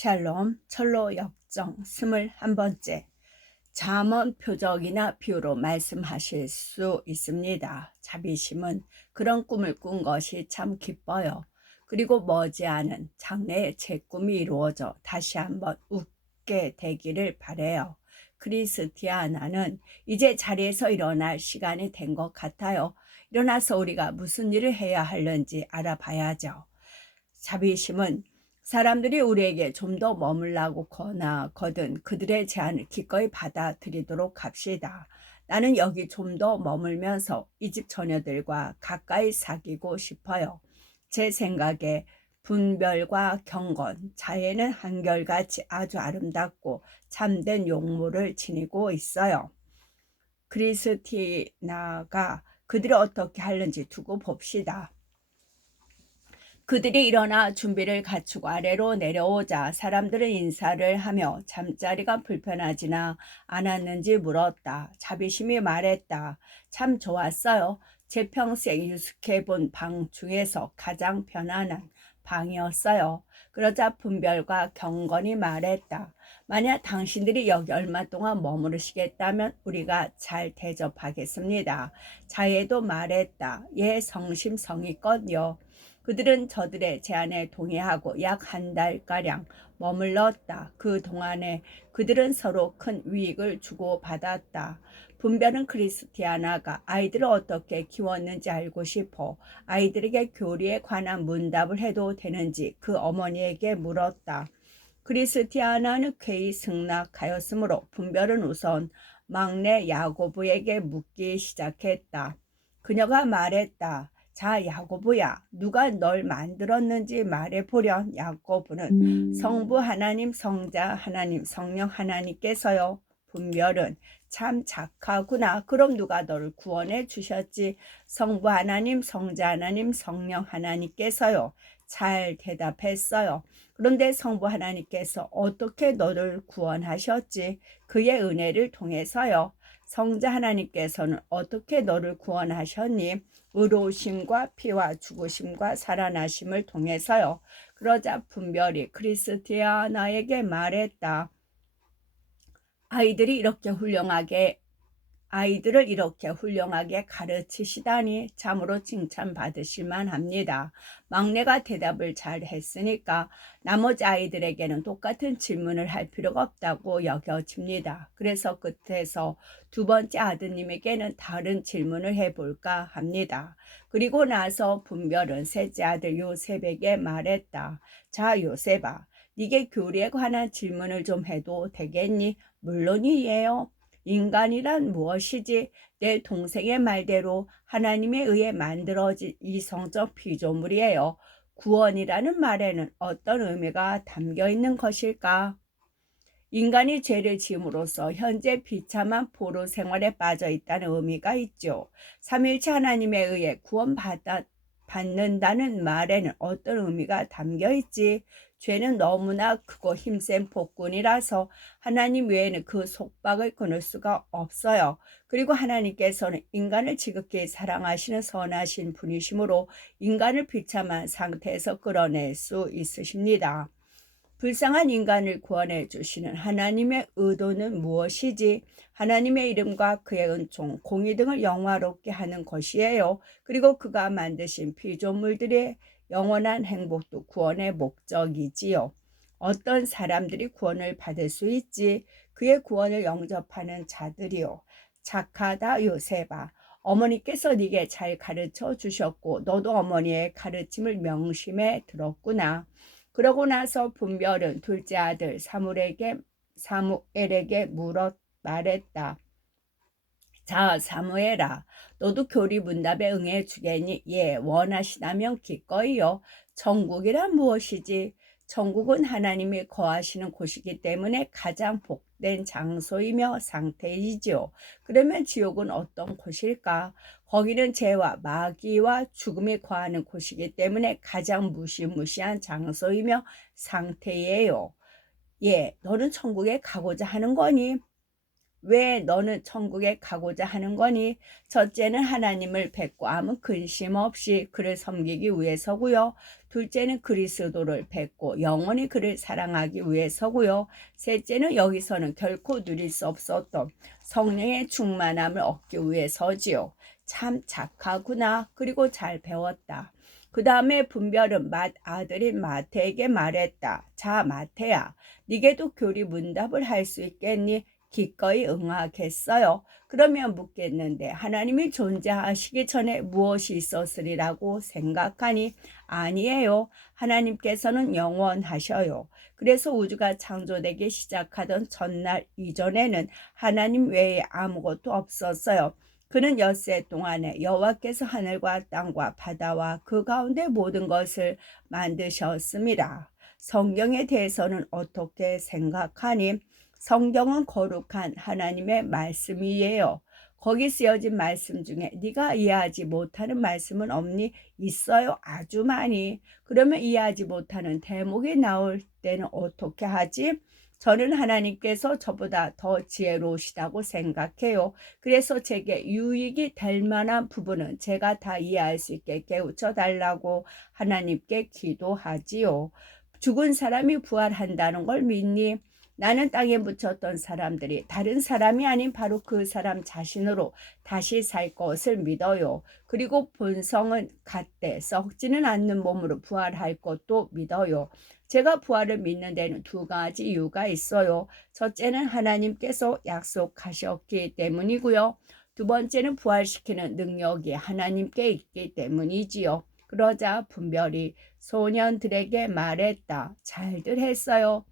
샬롬 철로 역정 21번째. 잠언 표적이나 비유로 말씀하실 수 있습니다. 자비심은 그런 꿈을 꾼 것이 참 기뻐요. 그리고 머지않은 장래에 제 꿈이 이루어져 다시 한번 웃게 되기를 바래요. 크리스티아나는 이제 자리에서 일어날 시간이 된 것 같아요. 일어나서 우리가 무슨 일을 해야 하는지 알아봐야죠. 자비심은 사람들이 우리에게 좀 더 머물라고 권하거든 그들의 제안을 기꺼이 받아들이도록 합시다. 나는 여기 좀 더 머물면서 이 집 처녀들과 가까이 사귀고 싶어요. 제 생각에 분별과 경건, 자애는 한결같이 아주 아름답고 참된 용모를 지니고 있어요. 크리스티나가 그들이 어떻게 하는지 두고 봅시다. 그들이 일어나 준비를 갖추고 아래로 내려오자 사람들은 인사를 하며 잠자리가 불편하지나 않았는지 물었다. 자비심이 말했다. 참 좋았어요. 제 평생 유숙해본 방 중에서 가장 편안한 방이었어요. 그러자 분별과 경건이 말했다. 만약 당신들이 여기 얼마 동안 머무르시겠다면 우리가 잘 대접하겠습니다. 자예도 말했다. 예, 성심성의껏요. 그들은 저들의 제안에 동의하고 약 한 달가량 머물렀다. 그 동안에 그들은 서로 큰 유익을 주고받았다. 분별은 크리스티아나가 아이들을 어떻게 키웠는지 알고 싶어 아이들에게 교리에 관한 문답을 해도 되는지 그 어머니에게 물었다. 크리스티아나는 쾌히 승낙하였으므로 분별은 우선 막내 야고보에게 묻기 시작했다. 그녀가 말했다. 자, 야고보야, 누가 널 만들었는지 말해보련. 야고보는 성부 하나님, 성자 하나님, 성령 하나님께서요. 분별은 참 착하구나. 그럼 누가 너를 구원해 주셨지? 성부 하나님, 성자 하나님, 성령 하나님께서요. 잘 대답했어요. 그런데 성부 하나님께서 어떻게 너를 구원하셨지? 그의 은혜를 통해서요. 성자 하나님께서는 어떻게 너를 구원하셨니? 의로우심과 피와 죽으심과 살아나심을 통해서요. 그러자 분별이 크리스티아나에게 말했다. 아이들을 이렇게 훌륭하게 가르치시다니 참으로 칭찬받으실 만합니다. 막내가 대답을 잘 했으니까 나머지 아이들에게는 똑같은 질문을 할 필요가 없다고 여겨집니다. 그래서 끝에서 두 번째 아드님에게는 다른 질문을 해볼까 합니다. 그리고 나서 분별은 셋째 아들 요셉에게 말했다. 자, 요셉아, 네게 교리에 관한 질문을 좀 해도 되겠니? 물론이에요. 인간이란 무엇이지? 내 동생의 말대로 하나님에 의해 만들어진 이성적 피조물이에요. 구원이라는 말에는 어떤 의미가 담겨 있는 것일까? 인간이 죄를 지음으로써 현재 비참한 포로 생활에 빠져 있다는 의미가 있죠. 삼위일체 하나님에 의해 구원받는다는 말에는 어떤 의미가 담겨 있지? 죄는 너무나 크고 힘센 폭군이라서 하나님 외에는 그 속박을 끊을 수가 없어요. 그리고 하나님께서는 인간을 지극히 사랑하시는 선하신 분이시므로 인간을 비참한 상태에서 끌어낼 수 있으십니다. 불쌍한 인간을 구원해 주시는 하나님의 의도는 무엇이지? 하나님의 이름과 그의 은총, 공의 등을 영화롭게 하는 것이에요. 그리고 그가 만드신 피조물들의 영원한 행복도 구원의 목적이지요. 어떤 사람들이 구원을 받을 수 있지? 그의 구원을 영접하는 자들이요. 착하다 요셉아. 어머니께서 네게 잘 가르쳐 주셨고 너도 어머니의 가르침을 명심해 들었구나. 그러고 나서 분별은 둘째 아들 사무엘에게 말했다. 자, 사무엘아, 너도 교리 문답에 응해 주겠니? 예, 원하시다면 기꺼이요. 천국이란 무엇이지? 천국은 하나님이 거하시는 곳이기 때문에 가장 복된 장소이며 상태이지요. 그러면 지옥은 어떤 곳일까? 거기는 죄와 마귀와 죽음이 거하는 곳이기 때문에 가장 무시무시한 장소이며 상태예요. 예, 너는 천국에 가고자 하는 거니? 왜 너는 천국에 가고자 하는 거니? 첫째는 하나님을 뵙고 아무 근심 없이 그를 섬기기 위해서고요. 둘째는 그리스도를 뵙고 영원히 그를 사랑하기 위해서고요. 셋째는 여기서는 결코 누릴 수 없었던 성령의 충만함을 얻기 위해서지요. 참 착하구나. 그리고 잘 배웠다. 그 다음에 분별은 아들인 마태에게 말했다. 자, 마태야, 네게도 교리 문답을 할 수 있겠니? 기꺼이 응하겠어요. 그러면 묻겠는데 하나님이 존재하시기 전에 무엇이 있었으리라고 생각하니? 아니에요. 하나님께서는 영원하셔요. 그래서 우주가 창조되기 시작하던 전날 이전에는 하나님 외에 아무것도 없었어요. 그는 엿새 동안에 여호와께서 하늘과 땅과 바다와 그 가운데 모든 것을 만드셨습니다. 성경에 대해서는 어떻게 생각하니? 성경은 거룩한 하나님의 말씀이에요. 거기 쓰여진 말씀 중에 네가 이해하지 못하는 말씀은 없니? 있어요. 아주 많이. 그러면 이해하지 못하는 대목이 나올 때는 어떻게 하지? 저는 하나님께서 저보다 더 지혜로우시다고 생각해요. 그래서 제게 유익이 될 만한 부분은 제가 다 이해할 수 있게 깨우쳐 달라고 하나님께 기도하지요. 죽은 사람이 부활한다는 걸 믿니? 나는 땅에 묻혔던 사람들이 다른 사람이 아닌 바로 그 사람 자신으로 다시 살 것을 믿어요. 그리고 본성은 같되 썩지는 않는 몸으로 부활할 것도 믿어요. 제가 부활을 믿는 데는 두 가지 이유가 있어요. 첫째는 하나님께서 약속하셨기 때문이고요. 두 번째는 부활시키는 능력이 하나님께 있기 때문이지요. 그러자 분별이 소년들에게 말했다. 잘들 했어요.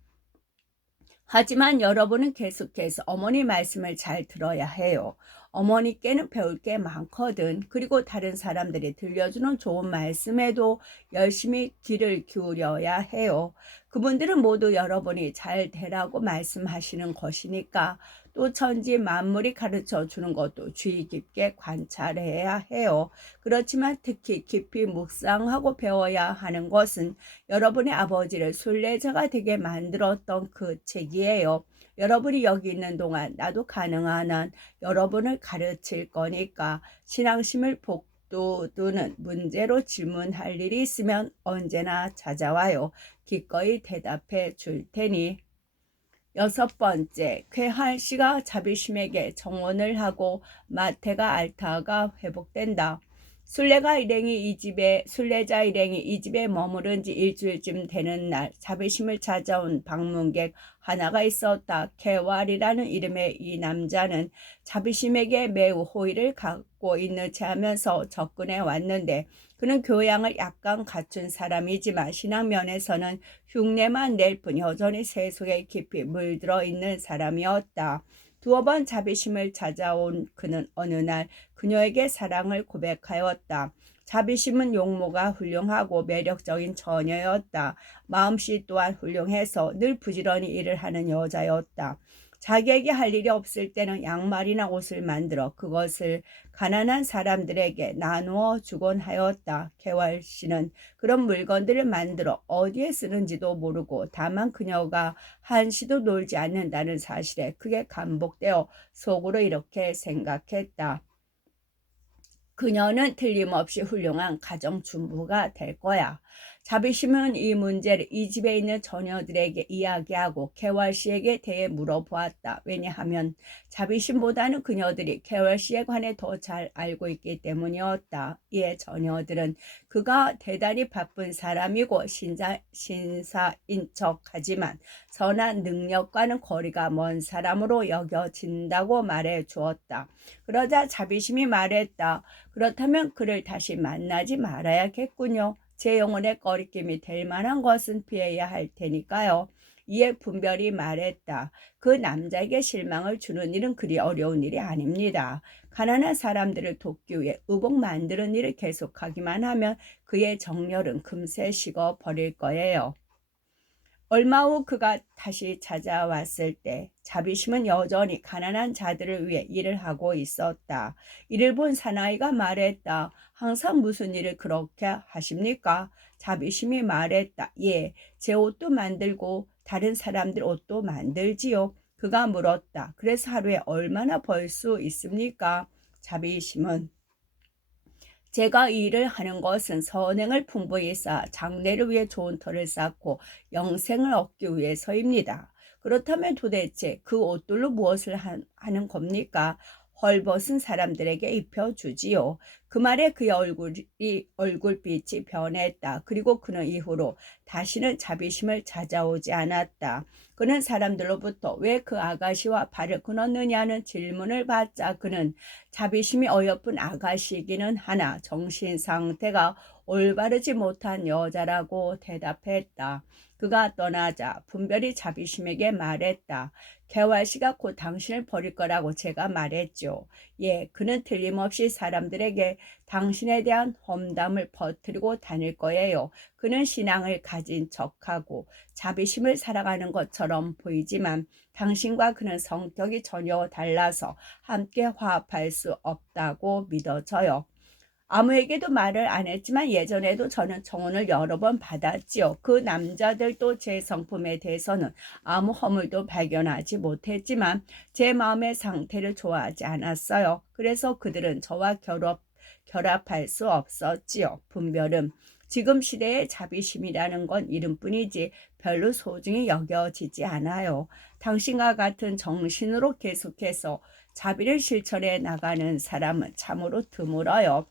하지만 여러분은 계속해서 어머니 말씀을 잘 들어야 해요. 어머니께는 배울 게 많거든. 그리고 다른 사람들이 들려주는 좋은 말씀에도 열심히 귀를 기울여야 해요. 그분들은 모두 여러분이 잘 되라고 말씀하시는 것이니까 또 천지 만물이 가르쳐 주는 것도 주의 깊게 관찰해야 해요. 그렇지만 특히 깊이 묵상하고 배워야 하는 것은 여러분의 아버지를 순례자가 되게 만들었던 그 책이에요. 여러분이 여기 있는 동안 나도 가능한 한 여러분을 가르칠 거니까 신앙심을 북돋우는 문제로 질문할 일이 있으면 언제나 찾아와요. 기꺼이 대답해 줄 테니. 여섯 번째, 쾌할 씨가 자비심에게 정원을 하고 마태가 알타가 회복된다. 순례자 일행이 이 집에 머무른 지 일주일쯤 되는 날 자비심을 찾아온 방문객 하나가 있었다. 케왈이라는 이름의 이 남자는 자비심에게 매우 호의를 갖고 있는 체 하면서 접근해 왔는데 그는 교양을 약간 갖춘 사람이지만 신앙 면에서는 흉내만 낼 뿐 여전히 세속에 깊이 물들어 있는 사람이었다. 두어 번 자비심을 찾아온 그는 어느 날 그녀에게 사랑을 고백하였다. 자비심은 용모가 훌륭하고 매력적인 처녀였다. 마음씨 또한 훌륭해서 늘 부지런히 일을 하는 여자였다. 자기에게 할 일이 없을 때는 양말이나 옷을 만들어 그것을 가난한 사람들에게 나누어 주곤 하였다. 개월 씨는 그런 물건들을 만들어 어디에 쓰는지도 모르고 다만 그녀가 한시도 놀지 않는다는 사실에 크게 감복되어 속으로 이렇게 생각했다. 그녀는 틀림없이 훌륭한 가정주부가 될 거야. 자비심은 이 문제를 이 집에 있는 처녀들에게 이야기하고 캐월 씨에게 대해 물어보았다. 왜냐하면 자비심보다는 그녀들이 캐월 씨에 관해 더 잘 알고 있기 때문이었다. 이에 처녀들은 그가 대단히 바쁜 사람이고 신사인 척하지만 선한 능력과는 거리가 먼 사람으로 여겨진다고 말해 주었다. 그러자 자비심이 말했다. 그렇다면 그를 다시 만나지 말아야겠군요. 제 영혼의 꺼리낌이 될 만한 것은 피해야 할 테니까요. 이에 분별이 말했다. 그 남자에게 실망을 주는 일은 그리 어려운 일이 아닙니다. 가난한 사람들을 돕기 위해 의복 만드는 일을 계속하기만 하면 그의 정열은 금세 식어버릴 거예요. 얼마 후 그가 다시 찾아왔을 때 자비심은 여전히 가난한 자들을 위해 일을 하고 있었다. 이를 본 사나이가 말했다. 항상 무슨 일을 그렇게 하십니까? 자비심이 말했다. 예, 제 옷도 만들고 다른 사람들 옷도 만들지요. 그가 물었다. 그래서 하루에 얼마나 벌 수 있습니까? 자비심은 제가 이 일을 하는 것은 선행을 풍부히 쌓아 장래를 위해 좋은 터를 쌓고 영생을 얻기 위해서입니다. 그렇다면 도대체 그 옷들로 무엇을 하는 겁니까? 헐벗은 사람들에게 입혀주지요. 그 말에 그의 얼굴빛이 변했다. 그리고 그는 이후로 다시는 자비심을 찾아오지 않았다. 그는 사람들로부터 왜 그 아가씨와 발을 끊었느냐는 질문을 받자 그는 자비심이 어여쁜 아가씨이기는 하나 정신 상태가 올바르지 못한 여자라고 대답했다. 그가 떠나자 분별이 자비심에게 말했다. 개활씨가 곧 당신을 버릴 거라고 제가 말했죠. 예, 그는 틀림없이 사람들에게 당신에 대한 험담을 퍼뜨리고 다닐 거예요. 그는 신앙을 가진 척하고 자비심을 살아가는 것처럼 보이지만 당신과 그는 성격이 전혀 달라서 함께 화합할 수 없다고 믿어져요. 아무에게도 말을 안 했지만 예전에도 저는 청혼을 여러 번 받았지요. 그 남자들도 제 성품에 대해서는 아무 허물도 발견하지 못했지만 제 마음의 상태를 좋아하지 않았어요. 그래서 그들은 저와 결합할 수 없었지요. 분별은 지금 시대의 자비심이라는 건 이름뿐이지 별로 소중히 여겨지지 않아요. 당신과 같은 정신으로 계속해서 자비를 실천해 나가는 사람은 참으로 드물어요.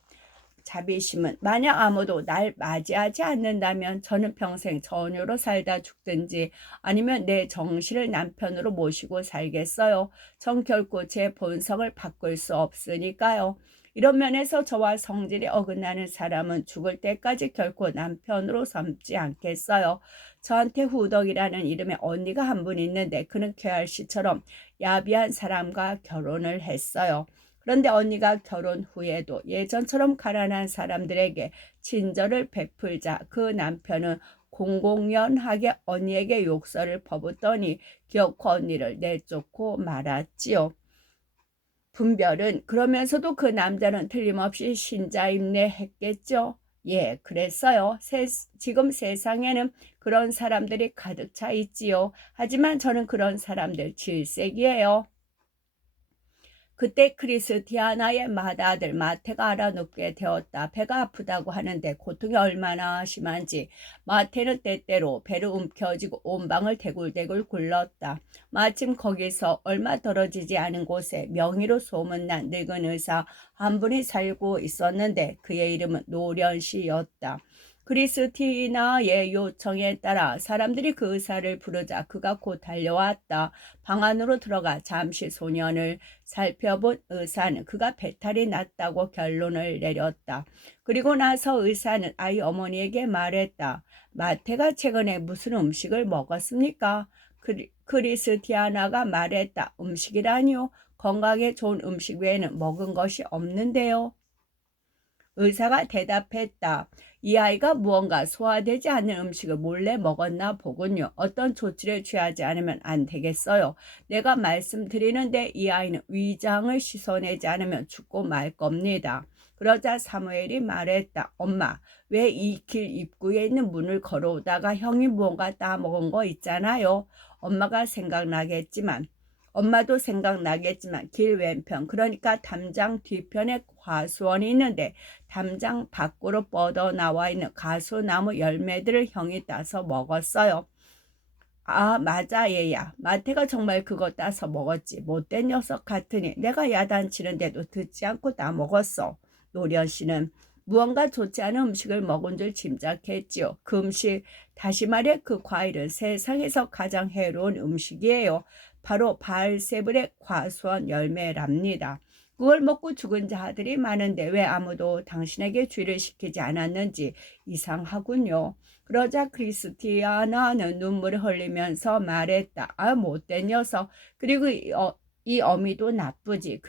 자비심은 만약 아무도 날 맞이하지 않는다면 저는 평생 전유로 살다 죽든지 아니면 내 정신을 남편으로 모시고 살겠어요. 전 결코 제 본성을 바꿀 수 없으니까요. 이런 면에서 저와 성질이 어긋나는 사람은 죽을 때까지 결코 남편으로 삼지 않겠어요. 저한테 후덕이라는 이름의 언니가 한 분 있는데 그는 쾌활 씨처럼 야비한 사람과 결혼을 했어요. 그런데 언니가 결혼 후에도 예전처럼 가난한 사람들에게 친절을 베풀자 그 남편은 공공연하게 언니에게 욕설을 퍼붓더니 기어코 언니를 내쫓고 말았지요. 분별은 그러면서도 그 남자는 틀림없이 신자임내 했겠죠. 예, 그랬어요. 지금 세상에는 그런 사람들이 가득 차 있지요. 하지만 저는 그런 사람들 질색이에요. 그때 크리스티아나의 맏아들 마테가 알아눕게 되었다. 배가 아프다고 하는데 고통이 얼마나 심한지 마테는 때때로 배를 움켜쥐고 온 방을 대굴대굴 굴렀다. 마침 거기서 얼마 떨어지지 않은 곳에 명의로 소문난 늙은 의사 한 분이 살고 있었는데 그의 이름은 노련 씨였다. 크리스티나의 요청에 따라 사람들이 그 의사를 부르자 그가 곧 달려왔다. 방 안으로 들어가 잠시 소년을 살펴본 의사는 그가 배탈이 났다고 결론을 내렸다. 그리고 나서 의사는 아이 어머니에게 말했다. 마태가 최근에 무슨 음식을 먹었습니까? 크리스티아나가 말했다. 음식이라니요? 건강에 좋은 음식 외에는 먹은 것이 없는데요. 의사가 대답했다. 이 아이가 무언가 소화되지 않는 음식을 몰래 먹었나 보군요. 어떤 조치를 취하지 않으면 안 되겠어요. 내가 말씀드리는데 이 아이는 위장을 씻어내지 않으면 죽고 말 겁니다. 그러자 사무엘이 말했다. 엄마, 왜 이 길 입구에 있는 문을 걸어오다가 형이 무언가 따먹은 거 있잖아요. 엄마도 생각나겠지만 길 왼편 그러니까 담장 뒤편에 과수원이 있는데 담장 밖으로 뻗어나와 있는 가수나무 열매들을 형이 따서 먹었어요. 아, 맞아 얘야. 마태가 정말 그거 따서 먹었지. 못된 녀석 같으니 내가 야단치는데도 듣지 않고 다 먹었어. 노련 씨는 무언가 좋지 않은 음식을 먹은 줄 짐작했지요. 그 음식, 다시 말해 그 과일은 세상에서 가장 해로운 음식이에요. 바로 바알세불의 과수원 열매랍니다. 그걸 먹고 죽은 자들이 많은데 왜 아무도 당신에게 주의를 시키지 않았는지 이상하군요. 그러자 크리스티아나는 눈물을 흘리면서 말했다. 아, 못된 녀석. 그리고 이 어미도 나쁘지.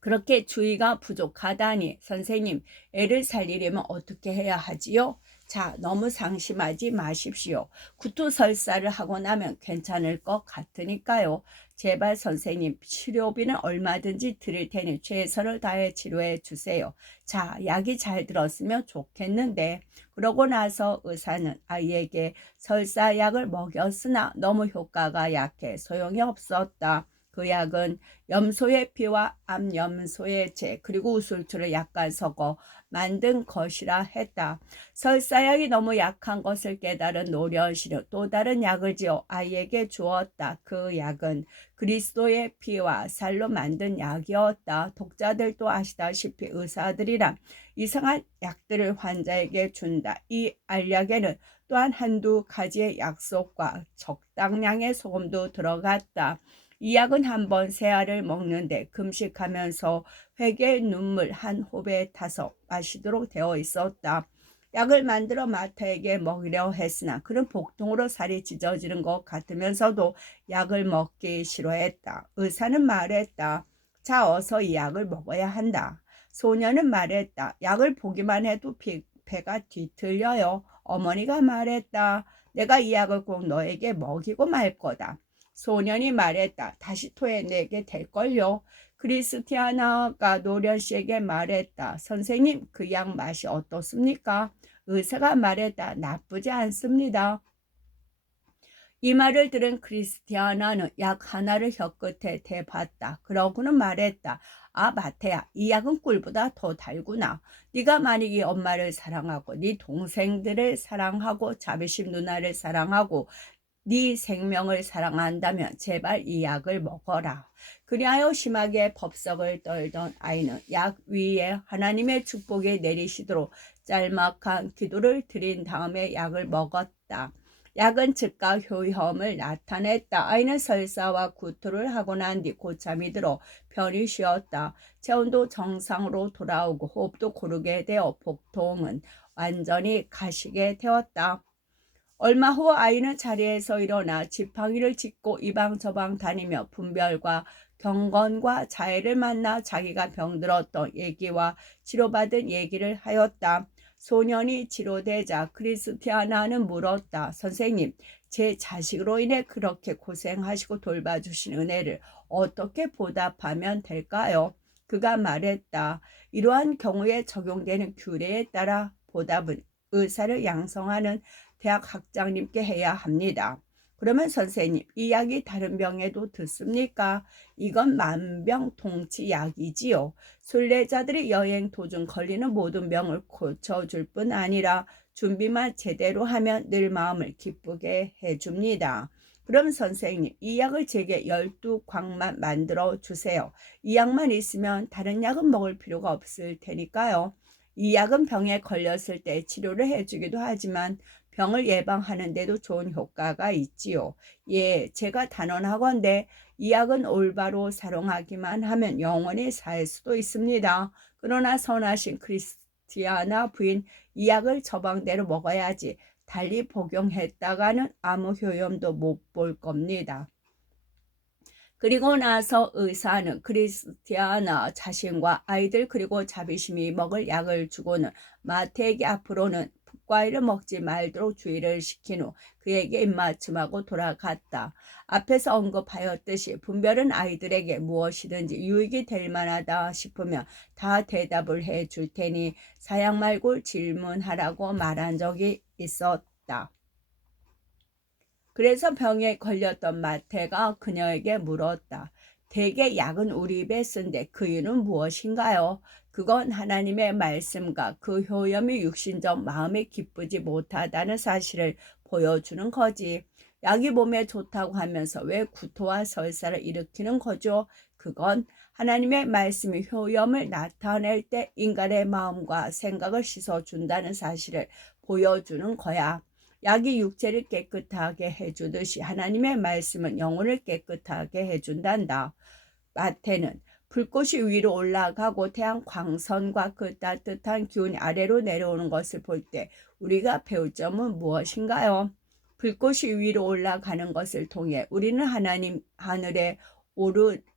그렇게 주의가 부족하다니. 선생님, 애를 살리려면 어떻게 해야 하지요? 자, 너무 상심하지 마십시오. 구토설사를 하고 나면 괜찮을 것 같으니까요. 제발 선생님, 치료비는 얼마든지 드릴 테니 최선을 다해 치료해 주세요. 자, 약이 잘 들었으면 좋겠는데. 그러고 나서 의사는 아이에게 설사약을 먹였으나 너무 효과가 약해 소용이 없었다. 그 약은 염소의 피와 암염소의 재 그리고 우술초를 약간 섞어 만든 것이라 했다. 설사약이 너무 약한 것을 깨달은 노련신은 또 다른 약을 지어 아이에게 주었다. 그 약은 그리스도의 피와 살로 만든 약이었다. 독자들도 아시다시피 의사들이란 이상한 약들을 환자에게 준다. 이 알약에는 또한 한두 가지의 약속과 적당량의 소금도 들어갔다. 이 약은 한 번 세 알을 먹는데 금식하면서 회개의 눈물 한 호흡에 타서 마시도록 되어 있었다. 약을 만들어 마타에게 먹이려 했으나 그는 복통으로 살이 찢어지는 것 같으면서도 약을 먹기 싫어했다. 의사는 말했다. 자, 어서 이 약을 먹어야 한다. 소녀는 말했다. 약을 보기만 해도 배가 뒤틀려요. 어머니가 말했다. 내가 이 약을 꼭 너에게 먹이고 말 거다. 소년이 말했다. 다시 토해내게 될걸요. 크리스티아나가 노련 씨에게 말했다. 선생님, 그 약 맛이 어떻습니까? 의사가 말했다. 나쁘지 않습니다. 이 말을 들은 크리스티아나는 약 하나를 혀끝에 대봤다. 그러고는 말했다. 아, 마태야, 이 약은 꿀보다 더 달구나. 네가 만약 이 엄마를 사랑하고 네 동생들을 사랑하고 자비심 누나를 사랑하고 네 생명을 사랑한다면 제발 이 약을 먹어라. 그리하여 심하게 법석을 떨던 아이는 약 위에 하나님의 축복이 내리시도록 짤막한 기도를 드린 다음에 약을 먹었다. 약은 즉각 효험을 나타냈다. 아이는 설사와 구토를 하고 난 뒤 고참이 들어 편히 쉬었다. 체온도 정상으로 돌아오고 호흡도 고르게 되어 복통은 완전히 가시게 되었다. 얼마 후 아이는 자리에서 일어나 지팡이를 짚고 이방저방 다니며 분별과 경건과 자애를 만나 자기가 병들었던 얘기와 치료받은 얘기를 하였다. 소년이 치료되자 크리스티아나는 물었다. 선생님, 제 자식으로 인해 그렇게 고생하시고 돌봐주신 은혜를 어떻게 보답하면 될까요? 그가 말했다. 이러한 경우에 적용되는 규례에 따라 보답은 의사를 양성하는 대학 학장님께 해야 합니다. 그러면 선생님, 이 약이 다른 병에도 듣습니까? 이건 만병통치약이지요. 순례자들이 여행 도중 걸리는 모든 병을 고쳐줄 뿐 아니라 준비만 제대로 하면 늘 마음을 기쁘게 해줍니다. 그럼 선생님, 이 약을 제게 12광만 만들어 주세요. 이 약만 있으면 다른 약은 먹을 필요가 없을 테니까요. 이 약은 병에 걸렸을 때 치료를 해주기도 하지만 병을 예방하는 데도 좋은 효과가 있지요. 예, 제가 단언하건대 이 약은 올바로 사용하기만 하면 영원히 살 수도 있습니다. 그러나 선하신 크리스티아나 부인, 이 약을 처방대로 먹어야지 달리 복용했다가는 아무 효험도 못 볼 겁니다. 그리고 나서 의사는 크리스티아나 자신과 아이들 그리고 자비심이 먹을 약을 주고는 마태에게 앞으로는 풋과일을 먹지 말도록 주의를 시킨 후 그에게 입맞춤하고 돌아갔다. 앞에서 언급하였듯이 분별은 아이들에게 무엇이든지 유익이 될 만하다 싶으면 다 대답을 해 줄 테니 사양 말고 질문하라고 말한 적이 있었다. 그래서 병에 걸렸던 마태가 그녀에게 물었다. 대개 약은 우리 입에 쓴데 그 이유는 무엇인가요? 그건 하나님의 말씀과 그 효염이 육신적 마음에 기쁘지 못하다는 사실을 보여주는 거지. 약이 몸에 좋다고 하면서 왜 구토와 설사를 일으키는 거죠? 그건 하나님의 말씀이 효염을 나타낼 때 인간의 마음과 생각을 씻어준다는 사실을 보여주는 거야. 약이 육체를 깨끗하게 해주듯이 하나님의 말씀은 영혼을 깨끗하게 해준단다. 마태는 불꽃이 위로 올라가고 태양 광선과 그 따뜻한 기운이 아래로 내려오는 것을 볼 때 우리가 배울 점은 무엇인가요? 불꽃이 위로 올라가는 것을 통해 우리는 하나님 하늘에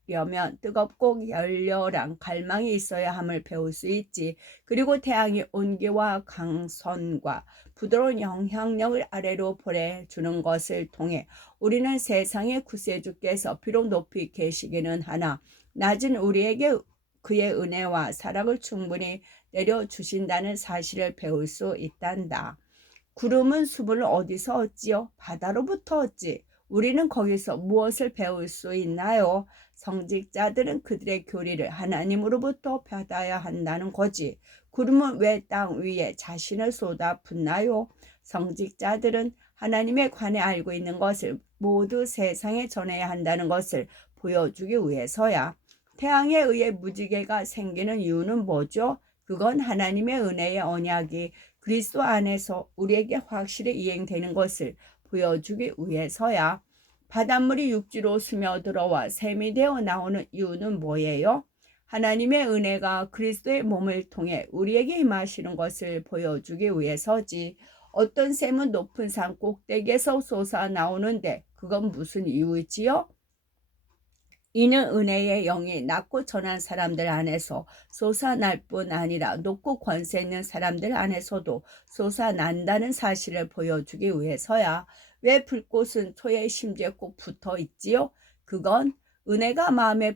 려면 뜨겁고 열렬한 갈망이 있어야 함을 배울 수 있지. 그리고 태양이 온기와 강선과 부드러운 영향력을 아래로 보내주는 것을 통해 우리는 세상의 구세주께서 비록 높이 계시기는 하나 낮은 우리에게 그의 은혜와 사랑을 충분히 내려주신다는 사실을 배울 수 있단다. 구름은 수분을 어디서 얻지요? 바다로부터 얻지. 우리는 거기서 무엇을 배울 수 있나요? 성직자들은 그들의 교리를 하나님으로부터 받아야 한다는 거지. 구름은 왜 땅 위에 자신을 쏟아붓나요? 성직자들은 하나님에 관해 알고 있는 것을 모두 세상에 전해야 한다는 것을 보여주기 위해서야. 태양에 의해 무지개가 생기는 이유는 뭐죠? 그건 하나님의 은혜의 언약이 그리스도 안에서 우리에게 확실히 이행되는 것을 보여주기 위해서야. 바닷물이 육지로 스며들어와 샘이 되어 나오는 이유는 뭐예요? 하나님의 은혜가 그리스도의 몸을 통해 우리에게 임하시는 것을 보여주기 위해서지. 어떤 샘은 높은 산 꼭대기에서 솟아 나오는데 그건 무슨 이유지요? 이는 은혜의 영이 낮고 전한 사람들 안에서 솟아날 뿐 아니라 높고 권세 있는 사람들 안에서도 솟아난다는 사실을 보여주기 위해서야. 왜 불꽃은 초의 심지에 꼭 붙어 있지요? 그건 은혜가 마음에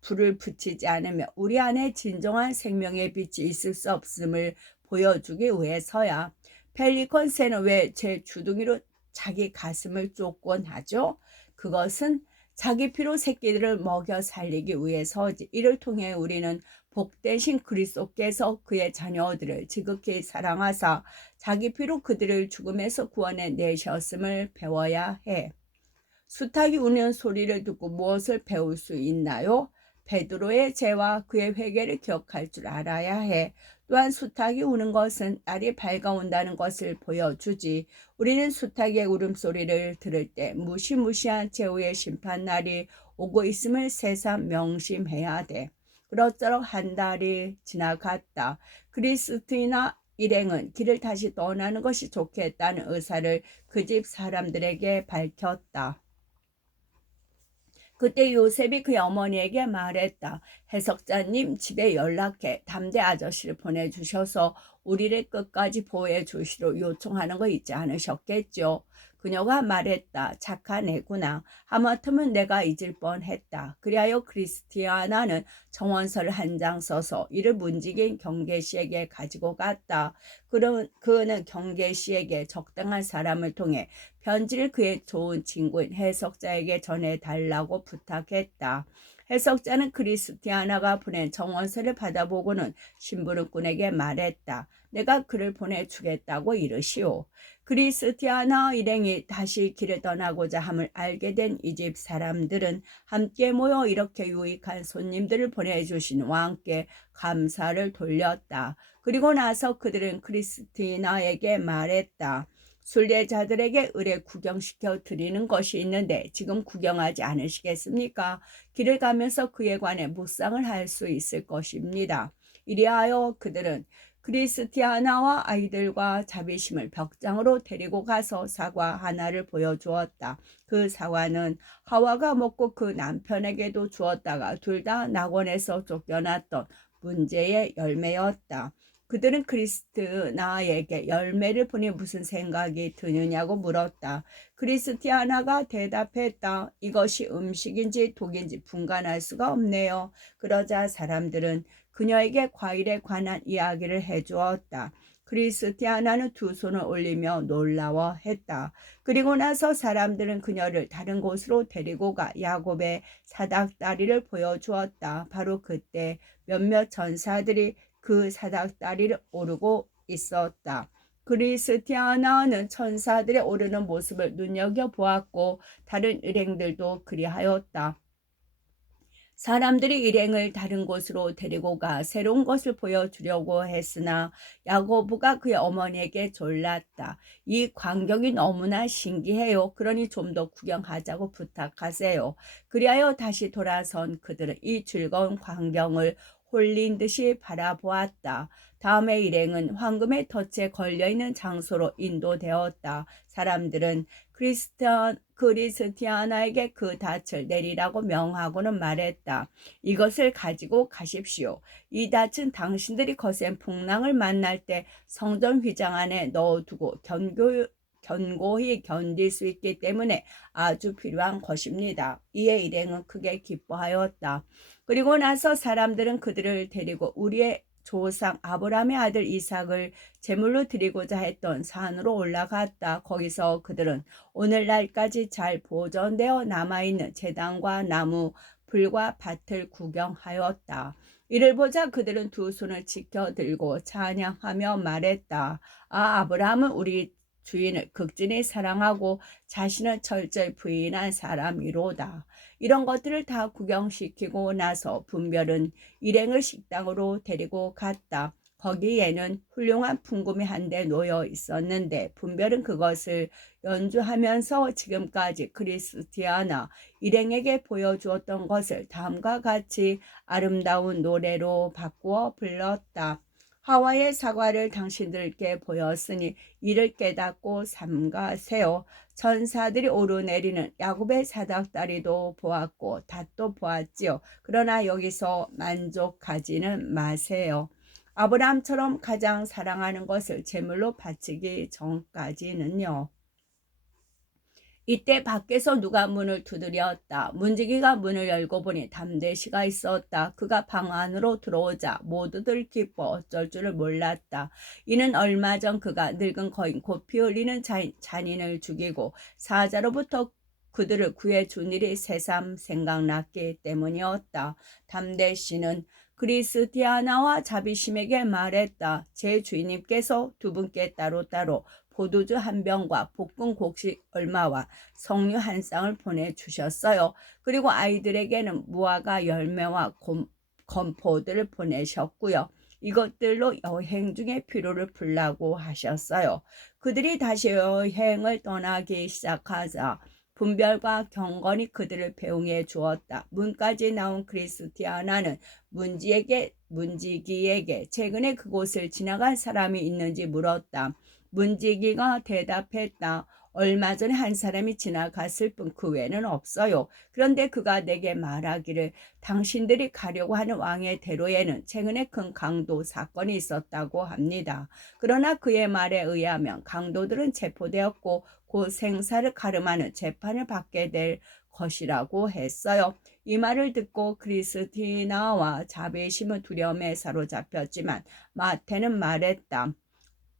불을 붙이지 않으면 우리 안에 진정한 생명의 빛이 있을 수 없음을 보여주기 위해서야. 펠리컨 새는 왜 제 주둥이로 자기 가슴을 쫓곤 하죠? 그것은 자기 피로 새끼들을 먹여 살리기 위해서지. 이를 통해 우리는 복되신 그리스도께서 그의 자녀들을 지극히 사랑하사 자기 피로 그들을 죽음에서 구원해 내셨음을 배워야 해. 수탉이 우는 소리를 듣고 무엇을 배울 수 있나요? 베드로의 죄와 그의 회개를 기억할 줄 알아야 해. 또한 수탉이 우는 것은 날이 밝아온다는 것을 보여주지. 우리는 수탉의 울음소리를 들을 때 무시무시한 최후의 심판날이 오고 있음을 새삼 명심해야 돼. 그럭저럭 한 달이 지나갔다. 크리스티나 일행은 길을 다시 떠나는 것이 좋겠다는 의사를 그 집 사람들에게 밝혔다. 그때 요셉이 그의 어머니에게 말했다. 해석자님 집에 연락해 담대 아저씨를 보내주셔서 우리를 끝까지 보호해 주시로 요청하는 거 잊지 않으셨겠죠? 그녀가 말했다. 착한 애구나. 하마터면 내가 잊을 뻔했다. 그리하여 크리스티아나는 정원서를 한 장 써서 이를 문지긴 경계시에게 가지고 갔다. 그는 경계시에게 적당한 사람을 통해 편지를 그의 좋은 친구인 해석자에게 전해달라고 부탁했다. 해석자는 크리스티아나가 보낸 정원서를 받아보고는 심부름꾼에게 말했다. 내가 그를 보내주겠다고 이르시오. 크리스티아나 일행이 다시 길을 떠나고자 함을 알게 된 이 집 사람들은 함께 모여 이렇게 유익한 손님들을 보내주신 왕께 감사를 돌렸다. 그리고 나서 그들은 크리스티나에게 말했다. 순례자들에게 의뢰 구경시켜 드리는 것이 있는데 지금 구경하지 않으시겠습니까? 길을 가면서 그에 관해 묵상을 할 수 있을 것입니다. 이리하여 그들은 크리스티아나와 아이들과 자비심을 벽장으로 데리고 가서 사과 하나를 보여주었다. 그 사과는 하와가 먹고 그 남편에게도 주었다가 둘 다 낙원에서 쫓겨났던 문제의 열매였다. 그들은 크리스티아나에게 열매를 보니 무슨 생각이 드느냐고 물었다. 크리스티아나가 대답했다. 이것이 음식인지 독인지 분간할 수가 없네요. 그러자 사람들은 그녀에게 과일에 관한 이야기를 해주었다. 크리스티아나는 두 손을 올리며 놀라워했다. 그리고 나서 사람들은 그녀를 다른 곳으로 데리고 가 야곱의 사닥다리를 보여주었다. 바로 그때 몇몇 전사들이 그 사닥다리를 오르고 있었다. 크리스티아나는 천사들의 오르는 모습을 눈여겨보았고 다른 일행들도 그리하였다. 사람들이 일행을 다른 곳으로 데리고 가 새로운 것을 보여주려고 했으나 야고보가 그의 어머니에게 졸랐다. 이 광경이 너무나 신기해요. 그러니 좀 더 구경하자고 부탁하세요. 그리하여 다시 돌아선 그들은 이 즐거운 광경을 홀린 듯이 바라보았다. 다음에 일행은 황금의 덫에 걸려있는 장소로 인도되었다. 사람들은 크리스티아나에게 그 닻을 내리라고 명하고는 말했다. 이것을 가지고 가십시오. 이 닻은 당신들이 거센 풍랑을 만날 때 성전 휘장 안에 넣어두고 견고히 견딜 수 있기 때문에 아주 필요한 것입니다. 이에 일행은 크게 기뻐하였다. 그리고 나서 사람들은 그들을 데리고 우리의 조상 아브라함의 아들 이삭을 제물로 드리고자 했던 산으로 올라갔다. 거기서 그들은 오늘날까지 잘 보존되어 남아있는 제단과 나무, 불과 밭을 구경하였다. 이를 보자 그들은 두 손을 지켜 들고 찬양하며 말했다. 아브라함은 우리 주인을 극진히 사랑하고 자신을 철저히 부인한 사람이로다. 이런 것들을 다 구경시키고 나서 분별은 일행을 식당으로 데리고 갔다. 거기에는 훌륭한 풍금이 한대 놓여 있었는데 분별은 그것을 연주하면서 지금까지 크리스티아나 일행에게 보여주었던 것을 다음과 같이 아름다운 노래로 바꾸어 불렀다. 하와의 사과를 당신들께 보였으니 이를 깨닫고 삼가세요. 천사들이 오르내리는 야곱의 사닥다리도 보았고 닷도 보았지요. 그러나 여기서 만족하지는 마세요. 아브라함처럼 가장 사랑하는 것을 제물로 바치기 전까지는요. 이때 밖에서 누가 문을 두드렸다. 문지기가 문을 열고 보니 담대시가 있었다. 그가 방 안으로 들어오자 모두들 기뻐 어쩔 줄을 몰랐다. 이는 얼마 전 그가 늙은 거인 곧 피 흘리는 잔인을 죽이고 사자로부터 그들을 구해준 일이 새삼 생각났기 때문이었다. 담대시는 크리스티아나와 자비심에게 말했다. 제 주인님께서 두 분께 따로따로 포도주 한 병과 볶은 곡식 얼마와 석류 한 쌍을 보내주셨어요. 그리고 아이들에게는 무화과 열매와 건포들을 보내셨고요. 이것들로 여행 중에 피로를 풀라고 하셨어요. 그들이 다시 여행을 떠나기 시작하자 분별과 경건이 그들을 배웅해 주었다. 문까지 나온 크리스티아나는 문지기에게 최근에 그곳을 지나간 사람이 있는지 물었다. 문지기가 대답했다. 얼마 전에 한 사람이 지나갔을 뿐 그 외에는 없어요. 그런데 그가 내게 말하기를 당신들이 가려고 하는 왕의 대로에는 최근에 큰 강도 사건이 있었다고 합니다. 그러나 그의 말에 의하면 강도들은 체포되었고 곧 생사를 가름하는 재판을 받게 될 것이라고 했어요. 이 말을 듣고 크리스티나와 자비심은 두려움에 사로잡혔지만 마태는 말했다.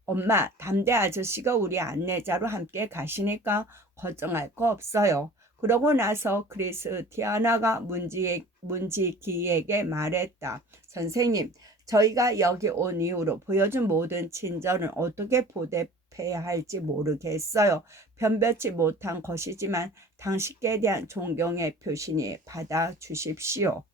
엄마, 담대 아저씨가 우리 안내자로 함께 가시니까 걱정할 거 없어요. 그러고 나서 크리스티아나가 문지기에게 말했다. 선생님, 저희가 여기 온 이후로 보여준 모든 친절은 어떻게 보답해야 할지 모르겠어요. 변변치 못한 것이지만 당신께 대한 존경의 표시니 받아주십시오.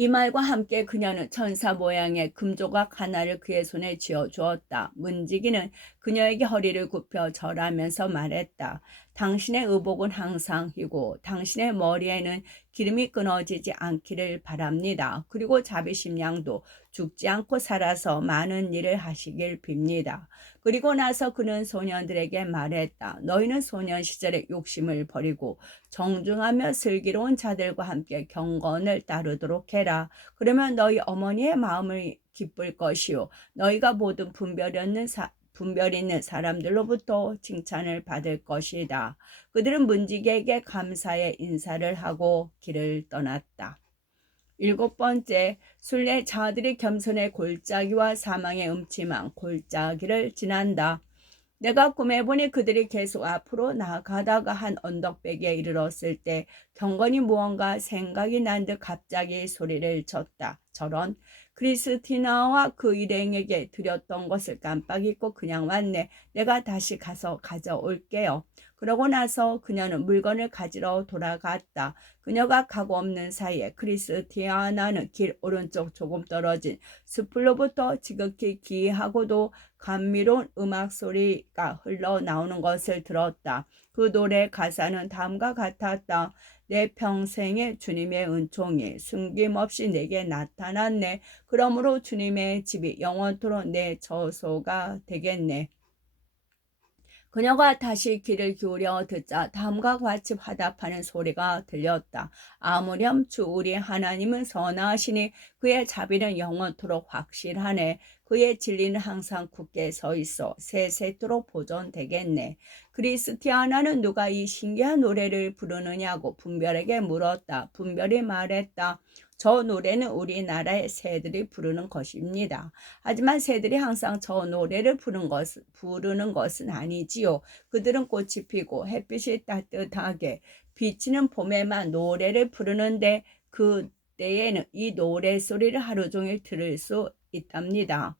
이 말과 함께 그녀는 천사 모양의 금조각 하나를 그의 손에 쥐어 주었다. 문지기는 그녀에게 허리를 굽혀 절하면서 말했다. 당신의 의복은 항상 희고 당신의 머리에는 기름이 끊어지지 않기를 바랍니다. 그리고 자비심 양도 죽지 않고 살아서 많은 일을 하시길 빕니다. 그리고 나서 그는 소년들에게 말했다. 너희는 소년 시절의 욕심을 버리고 정중하며 슬기로운 자들과 함께 경건을 따르도록 해라. 그러면 너희 어머니의 마음을 기쁠 것이요 너희가 모든 분별 있는 사람들로부터 칭찬을 받을 것이다. 그들은 문지기에게 감사의 인사를 하고 길을 떠났다. 7번째, 순례 자들이 겸손의 골짜기와 사망의 음침한 골짜기를 지난다. 내가 꿈에 보니 그들이 계속 앞으로 나아가다가 한 언덕배기에 이르렀을 때 경건이 무언가 생각이 난 듯 갑자기 소리를 쳤다. 저런, 크리스티나와 그 일행에게 드렸던 것을 깜빡 잊고 그냥 왔네. 내가 다시 가서 가져올게요. 그러고 나서 그녀는 물건을 가지러 돌아갔다. 그녀가 가고 없는 사이에 크리스티아나는 길 오른쪽 조금 떨어진 숲으로부터 지극히 기이하고도 감미로운 음악 소리가 흘러나오는 것을 들었다. 그 노래 가사는 다음과 같았다. 내 평생의 주님의 은총이 숨김없이 내게 나타났네. 그러므로 주님의 집이 영원토록 내 저소가 되겠네. 그녀가 다시 귀를 기울여 듣자 다음과 같이 화답하는 소리가 들렸다. 아무렴 주 우리 하나님은 선하시니 그의 자비는 영원토록 확실하네. 그의 진리는 항상 굳게 서 있어 세세토록 보존되겠네. 크리스티아나는 누가 이 신기한 노래를 부르느냐고 분별에게 물었다. 분별이 말했다. 저 노래는 우리나라의 새들이 부르는 것입니다. 하지만 새들이 항상 저 노래를 부르는 것은 아니지요. 그들은 꽃이 피고 햇빛이 따뜻하게 비치는 봄에만 노래를 부르는데 그 때에는 이 노래 소리를 하루 종일 들을 수 있답니다.